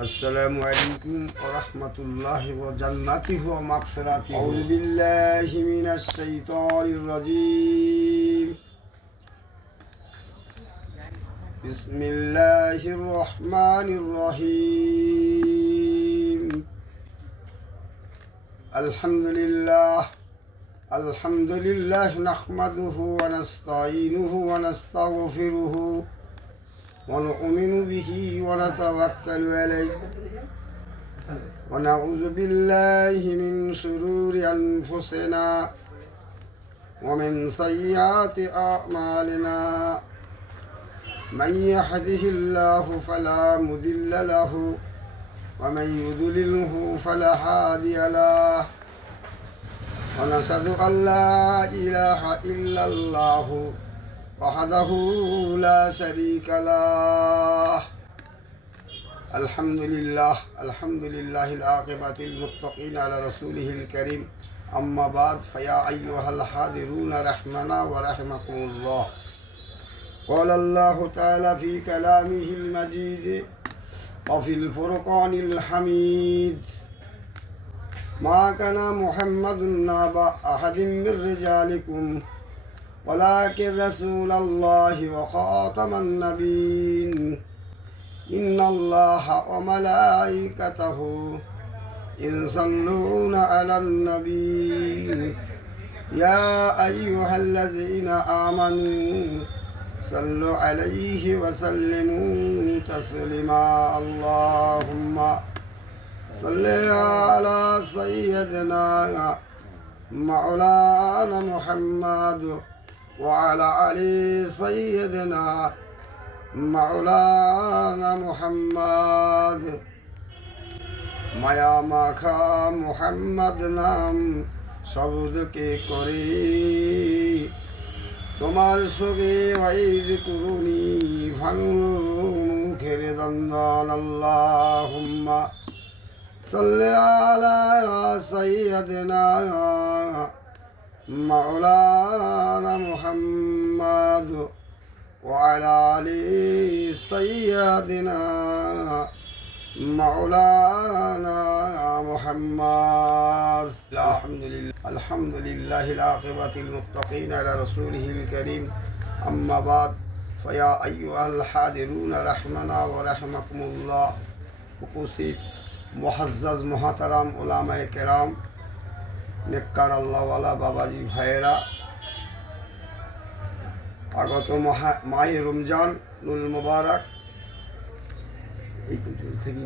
السلام عليكم ورحمة الله وجنته ومغفرته. أعوذ بالله من الشيطان الرجيم. بسم الله الرحمن الرحيم. الحمد لله نحمده ونستعينه ونستغفره ونؤمن به ونتوكل عليه ونعوذ بالله من شرور أنفسنا ومن سيئات أعمالنا. من يهده الله فلا مضل له ومن يضلله فلا هادي له. ونشهد أن لا إله إلا الله وحده لا شريك له. الحمد لله العاقبة للمتقين على رسوله الكريم. أما بعد فيا أيها الحاضرون رحمنا ورحمكم الله. قال الله تعالى في كلامه المجيد وفي الفرقان الحميد: ما كان محمد أبا أحد من رجالكم ولكن رسول الله وخاتم النبيين. إن الله وملائكته يصلون على النبي يا أيها الذين آمنوا صلوا عليه وسلموا تسليما. اللهم صل على سيدنا مولانا محمد وعلى آل سيدنا مولانا محمد। মায়া মাখা মুহাম্মদ নাম শব্দকে করি তোমার সঙ্গে ওয়াইজ করুনি ভাঙলো মুখের দন্দন। আল্লাহুম্মা সাল্লি আলা সাইয়্যিদিনা مولانا محمد وعلى آل سيدنا مولانا محمد. الحمد لله العاقبة للمتقين على رسوله الكريم. أما بعد فيا أيها الحاضرون رحمنا ورحمكم الله. উপস্থিত মুআজ্জাজ মুহতারাম উলামায়ে কেরাম, নেককার আল্লাহওয়ালা বাবাজি ভাইয়েরা, আগত মাহে রমজান নুল মুবারক। এই পর্যন্ত থেকে